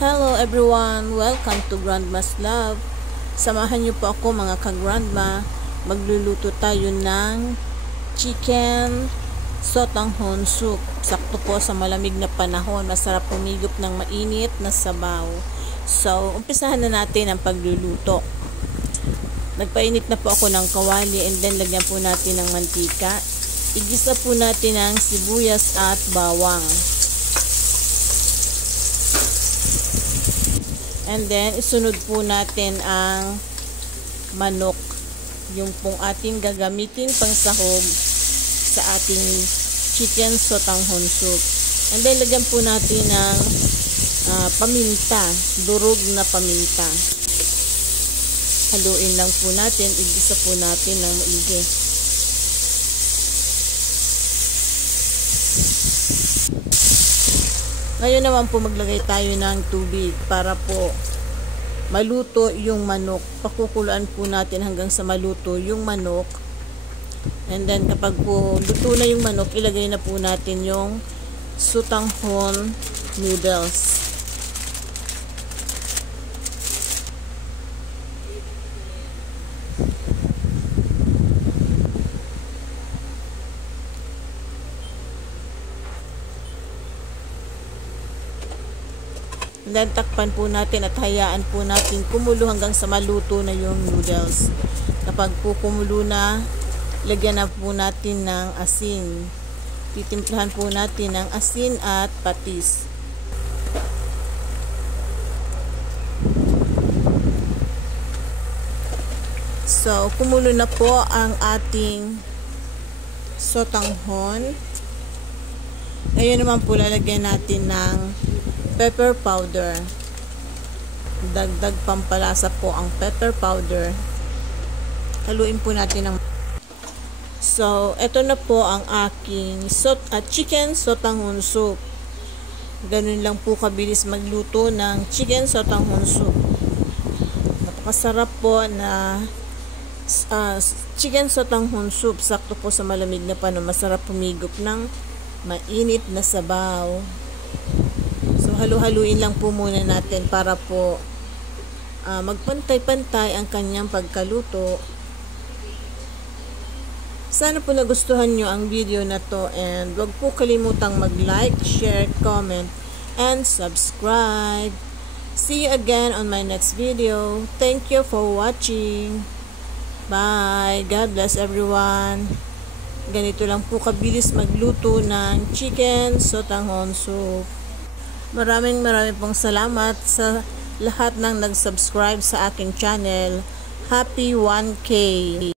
Hello everyone! Welcome to Grandma's Love. Samahan niyo po ako mga ka-grandma. Magluluto tayo ng chicken sotanghon soup. Sakto po sa malamig na panahon. Masarap pumigop ng mainit na sabaw. So, umpisahan na natin ang pagluluto. Nagpainit na po ako ng kawali and then lagyan po natin ng mantika. Igisa po natin ang sibuyas at bawang. And then, isunod po natin ang manok. Yung pong ating gagamitin pang sahog sa ating chicken sotanghon soup. And then, lagyan po natin ng paminta. Durog na paminta. Haluin lang po natin. Igisa po natin ng maigi. Ngayon naman po maglagay tayo ng tubig para po maluto yung manok. Pakukuluan po natin hanggang sa maluto yung manok. And then kapag po luto na yung manok, ilagay na po natin yung sotanghon noodles. And then, takpan po natin at hayaan po natin kumulo hanggang sa maluto na yung noodles. Kapag po kumulo na, lagyan na po natin ng asin. Titimplahan po natin ng asin at patis. So, kumulo na po ang ating sotanghon. Ngayon naman po lalagyan natin ng pepper powder. Dagdag pampalasa po ang pepper powder. Haluin po natin ng So, eto na po ang aking chicken sotanghon soup. Ganun lang po kabilis magluto ng chicken sotanghon soup. Napakasarap po na chicken sotanghon soup. Sakto po sa malamig na panahon. Masarap pumigop ng mainit na sabaw. So, halu-haluin lang po muna natin para po magpantay-pantay ang kanyang pagkaluto. Sana po nagustuhan nyo ang video na to and huwag po kalimutang mag-like, share, comment, and subscribe. See you again on my next video. Thank you for watching. Bye. God bless everyone. Ganito lang po kabilis magluto ng chicken sotanghon soup. Maraming pong salamat sa lahat ng nag-subscribe sa aking channel. Happy 1K!